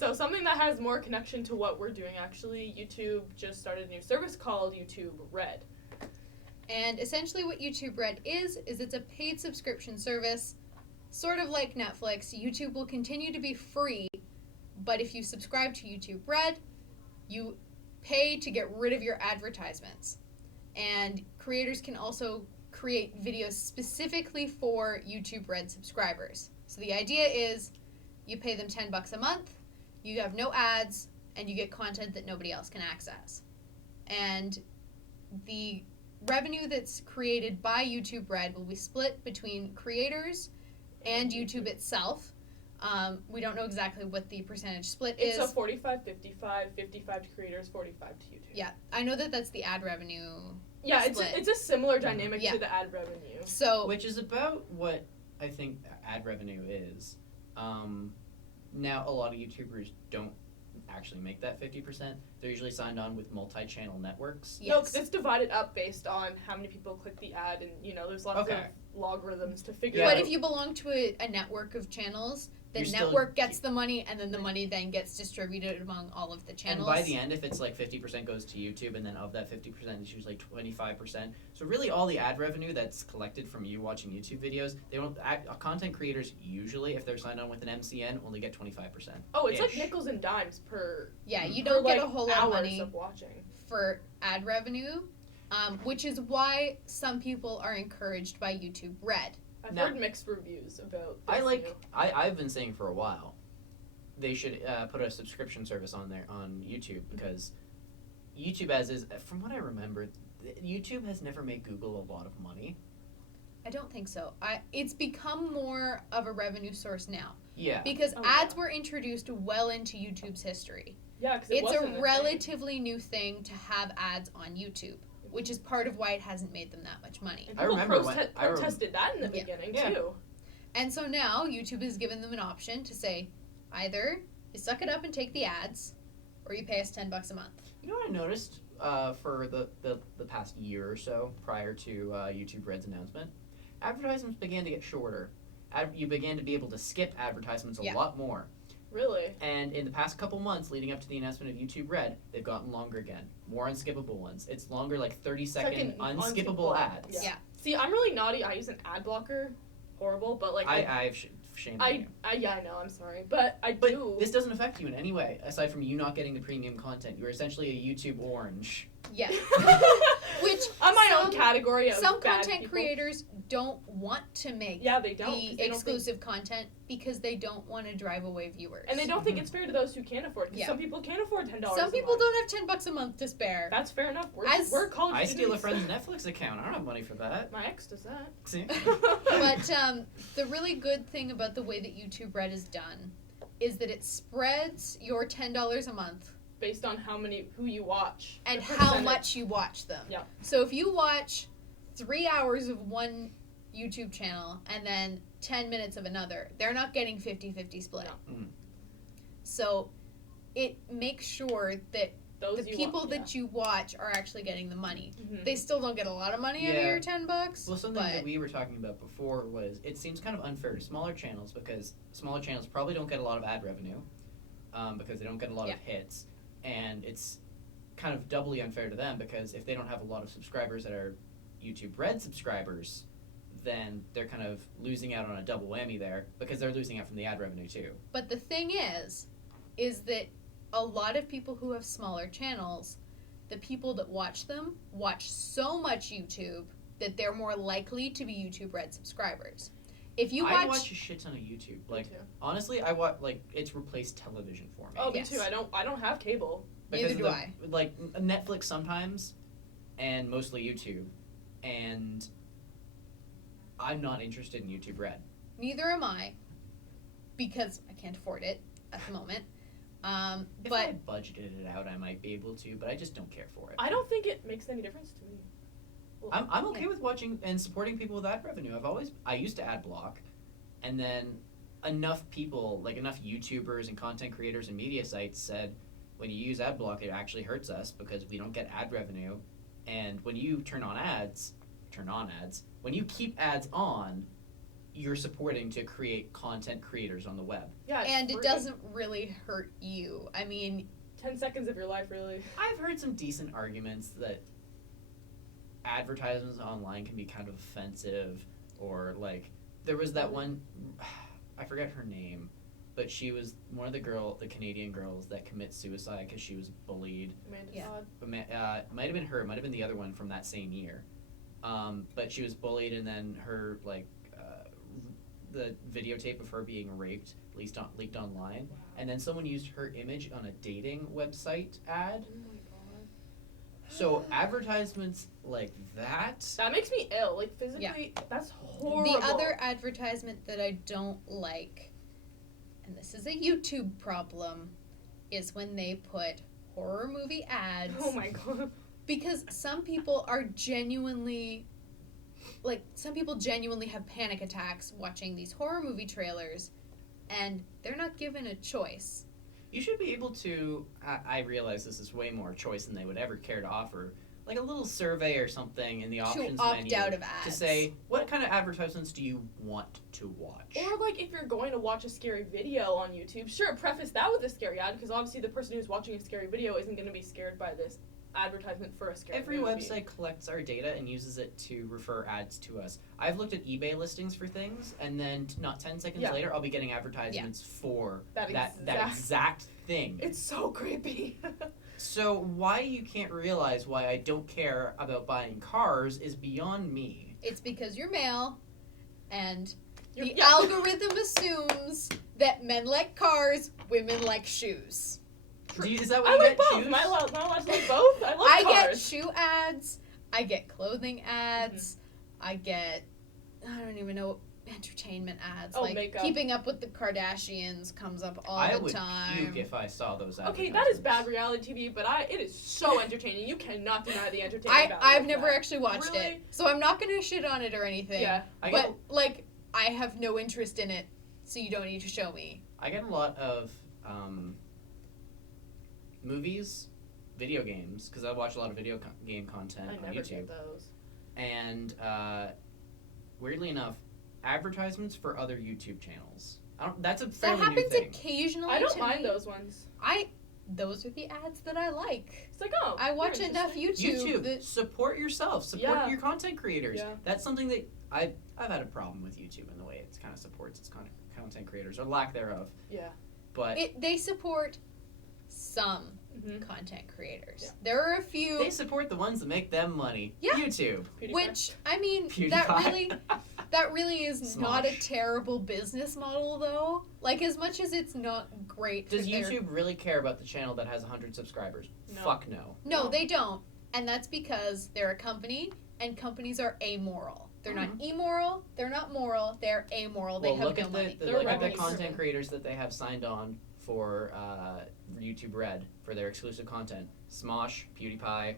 so something that has more connection to what we're doing, actually, YouTube just started a new service called YouTube Red. And essentially what YouTube Red is it's a paid subscription service, sort of like Netflix. YouTube will continue to be free, but if you subscribe to YouTube Red, you pay to get rid of your advertisements. And creators can also create videos specifically for YouTube Red subscribers. So the idea is you pay them $10 a month, you have no ads, and you get content that nobody else can access. And the revenue that's created by YouTube Red will be split between creators and YouTube itself. We don't know exactly what the percentage split is. It's a 45, 55, 55 to creators, 45 to YouTube. Yeah, I know that that's the ad revenue. Yeah, split. it's a similar dynamic to the ad revenue. So, which is about what I think ad revenue is. Now, a lot of YouTubers don't actually make that 50%. They're usually signed on with multi-channel networks. yes. No, because it's divided up based on how many people click the ad, and there's lots of logarithms to figure out. But if you belong to a network of channels, the You're network gets the money, and then the money then gets distributed among all of the channels. And by the end, if it's like 50% goes to YouTube, and then of that 50%, it's usually 25%. So really, all the ad revenue that's collected from you watching YouTube videos, they don't. Content creators usually, if they're signed on with an MCN, only get 25%. Oh, it's like nickels and dimes per. Yeah, you don't get a whole lot of money of watching for ad revenue, which is why some people are encouraged by YouTube Red. I've heard mixed reviews about this. I've been saying for a while, they should put a subscription service on there on YouTube, because YouTube, as is, from what I remember, YouTube has never made Google a lot of money. I don't think so. It's become more of a revenue source now. Yeah. Because ads were introduced well into YouTube's history. Yeah, because it's a relatively new thing to have ads on YouTube, which is part of why it hasn't made them that much money. And people protested that in the beginning, too. And so now YouTube has given them an option to say, either you suck it up and take the ads, or you pay us $10 a month. You know what I noticed for the past year or so prior to YouTube Red's announcement? Advertisements began to get shorter. You began to be able to skip advertisements a lot more. Really? And in the past couple months leading up to the announcement of YouTube Red, they've gotten longer again. More unskippable ones. It's longer, like 30-second unskippable ads. Yeah. See, I'm really naughty. I use an ad blocker. Horrible, but like... I have shame on you. Yeah, I know, I'm sorry. But this doesn't affect you in any way, aside from you not getting the premium content. You're essentially a YouTube orange. Yeah. Which I'm my own category of some bad content people. creators don't want to make the exclusive content because they don't want to drive away viewers. And they don't think it's fair to those who can't afford it. Because some people can't afford $10 Some people don't have $10 a month to spare. That's fair enough. We're college I students. steal a friend's Netflix account. I don't have money for that. My ex does that. See? But the really good thing about the way that YouTube Red is done is that it spreads your $10 a month based on who you watch. And how much you watch them. Yeah. So if you watch 3 hours of one YouTube channel and then 10 minutes of another, they're not getting 50-50 split. No. Mm. So it makes sure that the people that you watch are actually getting the money. Mm-hmm. They still don't get a lot of money out of your $10. Well, something that we were talking about before was it seems kind of unfair to smaller channels because smaller channels probably don't get a lot of ad revenue because they don't get a lot of hits. And it's kind of doubly unfair to them because if they don't have a lot of subscribers that are YouTube Red subscribers, then they're kind of losing out on a double whammy there because they're losing out from the ad revenue too. But the thing is that a lot of people who have smaller channels, the people that watch them watch so much YouTube that they're more likely to be YouTube Red subscribers. If you I watch a shit ton of YouTube. Like honestly, I watch it's replaced television for me. Oh, me too. I don't have cable. Neither do I. Like Netflix sometimes, and mostly YouTube, and I'm not interested in YouTube Red. Neither am I, because I can't afford it at the moment. If I budgeted it out, I might be able to, but I just don't care for it. I don't think it makes any difference to me. Well, I'm okay with watching and supporting people with ad revenue. I used to ad block, and then enough people, like enough YouTubers and content creators and media sites said, when you use ad block, it actually hurts us because we don't get ad revenue. And when you turn on ads, when you keep ads on, you're supporting to create content creators on the web. Yeah, it's And it free. doesn't really hurt you. I mean, 10 seconds of your life, really. I've heard some decent arguments that advertisements online can be kind of offensive, or like there was that one, I forget her name, but she was one of the Canadian girls that commit suicide because she was bullied. Amanda Yeah. Todd. It might have been her, it might have been the other one from that same year. But she was bullied, and then her the videotape of her being raped leaked online, and then someone used her image on a dating website ad. Oh my god. So advertisements like that. That makes me ill. Like, physically, that's horrible. the other advertisement that I don't like, and this is a YouTube problem, is when they put horror movie ads. Oh my god. Because some people are genuinely, some people genuinely have panic attacks watching these horror movie trailers, and they're not given a choice. You should be able to. I realize this is way more choice than they would ever care to offer. Like a little survey or something in the options to opt menu out of ads. to say what kind of advertisements do you want to watch. Or, like, if you're going to watch a scary video on YouTube, sure, preface that with a scary ad, because obviously the person who's watching a scary video isn't going to be scared by this advertisement for a scary Every movie. website collects our data and uses it to refer ads to us. I've looked at eBay listings for things, and then not 10 seconds Yeah. later, I'll be getting advertisements for That that exact thing. It's so creepy. So why you can't realize why I don't care about buying cars is beyond me. It's because you're male, and the Yeah. algorithm assumes that men like cars, women like shoes. Is that what I you like get? both. Choose? Am I allowed to like both? I love I get cars. shoe ads, I get clothing ads, I get, I don't even know, entertainment ads. Oh, like makeup. Keeping Up with the Kardashians comes up all I the would time. puke if I saw those Okay, advertisements. that is bad reality TV, but it is so entertaining. You cannot deny the entertainment value I've of never that. actually watched Really? it, so I'm not gonna shit on it or anything. Yeah. I But get, I have no interest in it, so you don't need to show me. I get a lot of movies, video games, because I watch a lot of video game content I on never YouTube. get those. And weirdly enough, advertisements for other YouTube channels. That's a That fairly new happens thing. occasionally. I don't to mind me. those ones. Those are the ads that I like. It's like, oh, I watch you're enough interesting. YouTube. YouTube, support yourself, support Yeah. your content creators. Yeah. That's something that I've had a problem with YouTube in the way it kind of supports its content creators, or lack thereof. Yeah. But They support some Mm-hmm. content creators. Yeah. There are a few, they support the ones that make them money. Yeah. YouTube. which I mean, PewDiePie. that really is not a Smosh. terrible business model, though. Like, as much as it's not great. Does for their- YouTube really care about the channel that has 100 subscribers? No. Fuck no. No, they don't, and that's because they're a company, and companies are amoral. They're not immoral. They're not moral. They're amoral. They Well, have look no at money. the They're look at the revenue content driven. creators that they have signed on for YouTube Red for their exclusive content. Smosh, PewDiePie,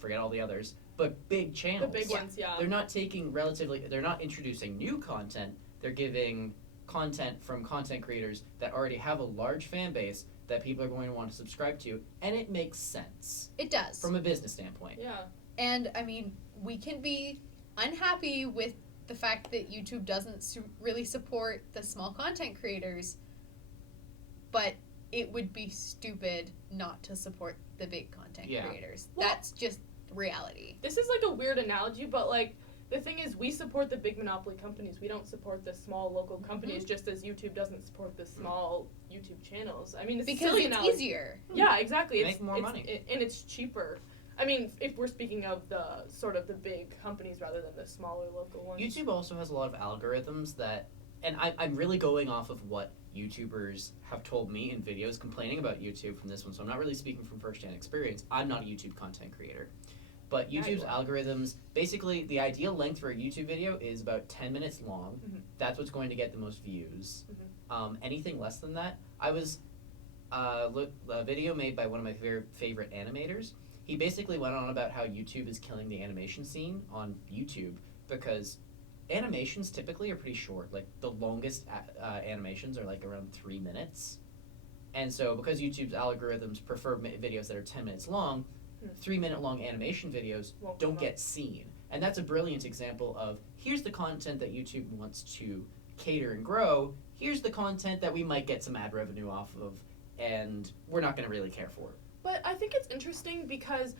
forget all the others, but big The channels. big ones, yeah. They're not they're not introducing new content. They're giving content from content creators that already have a large fan base that people are going to want to subscribe to, and it makes sense It does. from a business standpoint. Yeah. And I mean, we can be unhappy with the fact that YouTube doesn't really support the small content creators, but it would be stupid not to support the big content Yeah. creators. Well- That's just reality. This is like a weird analogy, but like the thing is, we support the big monopoly companies. We don't support the small local companies, just as YouTube doesn't support the small YouTube channels. I mean, it's a Because silly it's analogy. easier. Yeah, exactly. Make more money. And it's cheaper. I mean, if we're speaking of the sort of the big companies rather than the smaller local ones. YouTube also has a lot of algorithms that, and I'm really going off of what YouTubers have told me in videos complaining about YouTube from this one, so I'm not really speaking from first-hand experience. I'm not a YouTube content creator. But Yeah, YouTube's you are. algorithms, basically the ideal length for a YouTube video is about 10 minutes long. Mhm. That's what's going to get the most views. Mhm. Anything less than that, I was, a video made by one of my favorite animators. He basically went on about how YouTube is killing the animation scene on YouTube because animations typically are pretty short. Like the longest animations are like around 3 minutes. And so because YouTube's algorithms prefer videos that are 10 minutes long, 3-minute long animation videos Won't don't come get seen. And that's a brilliant example of here's the content that YouTube wants to cater and grow. Here's the content that we might get some ad revenue off of, and we're not going to really care for it. But I think it's interesting because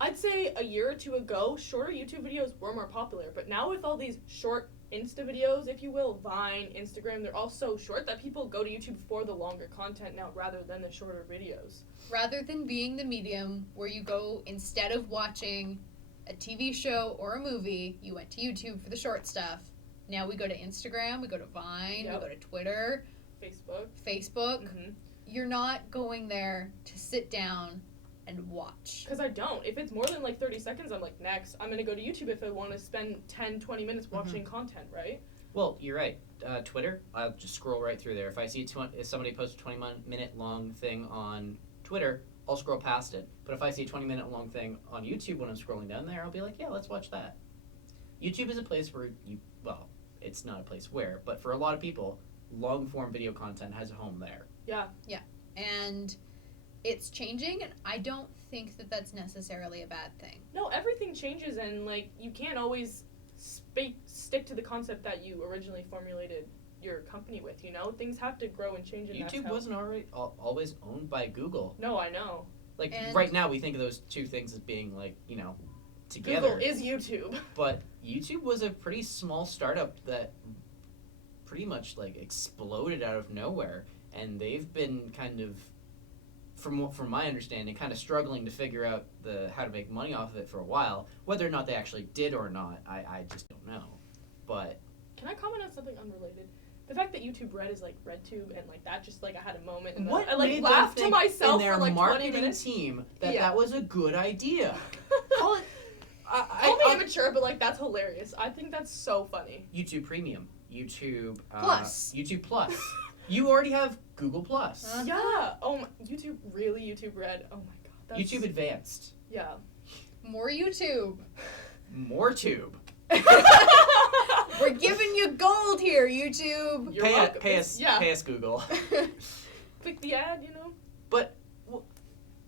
I'd say a year or two ago, shorter YouTube videos were more popular. But now with all these short Insta videos, if you will, Vine, Instagram, they're all so short that people go to YouTube for the longer content now rather than the shorter videos. Rather than being the medium where you go, instead of watching a TV show or a movie, you went to YouTube for the short stuff. Now we go to Instagram, we go to Vine, we go to Twitter, Facebook. Mm-hmm. You're not going there to sit down and watch. Because I don't. If it's more than like 30 seconds, I'm like, next. I'm going to go to YouTube if I want to spend 10, 20 minutes watching content, right? Well, you're right. Twitter, I'll just scroll right through there. If I see if somebody posts a 20-minute long thing on Twitter, I'll scroll past it. But if I see a 20-minute long thing on YouTube when I'm scrolling down there, I'll be like, yeah, let's watch that. YouTube is a place where it's not a place where, but for a lot of people, long-form video content has a home there. Yeah. Yeah. And it's changing, and I don't think that that's necessarily a bad thing. No, everything changes, and like you can't always stick to the concept that you originally formulated your company with. You know, things have to grow and change. And YouTube wasn't always owned by Google. No, I know. Like right now, we think of those two things as being like together. Google is YouTube. But YouTube was a pretty small startup that pretty much like exploded out of nowhere, and they've been kind of, from my understanding, kind of struggling to figure out how to make money off of it for a while. Whether or not they actually did or not, I just don't know. But can I comment on something unrelated? The fact that YouTube Red is like RedTube, and like that, just like I had a moment and what I like made laughed them to think myself in their for like 20 marketing minutes. team that was a good idea? Call it. Call me immature, but like that's hilarious. I think that's so funny. YouTube Premium, YouTube Plus. YouTube Plus. You already have Google Plus. Yeah. Oh, YouTube Red. Oh my god. That's... YouTube Advanced. Yeah. More YouTube. More Tube. We're giving you gold here, YouTube. You're Pay welcome. us, Google. Click the ad, you know. But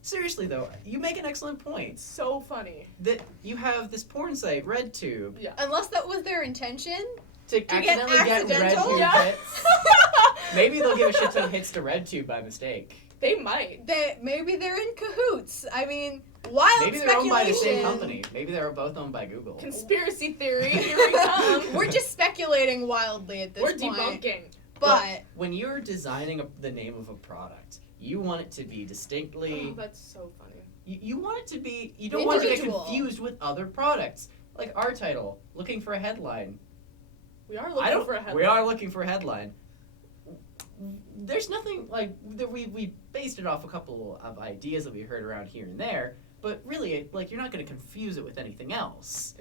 seriously though, you make an excellent point. It's so funny That you have this porn site, RedTube, Yeah. Unless that was their intention. to accidentally get accidental? RedTube Yeah. hits. Maybe they'll give a shit ton of hits to RedTube by mistake. They might. Maybe they're in cahoots. I mean, wild Maybe they're speculation. owned by the same company. Maybe they're both owned by Google. Conspiracy theory. Here we come. We're just speculating wildly at this We're point. debunking. But when you're designing the name of a product, you want it to be distinctly. Oh, that's so funny. You want it to be. You don't want to get Individual. confused with other products. Like our title, looking for a headline. We are looking for a headline. We are looking for a headline. There's nothing like that. We based it off a couple of ideas that we heard around here and there, but really, like, you're not going to confuse it with anything else.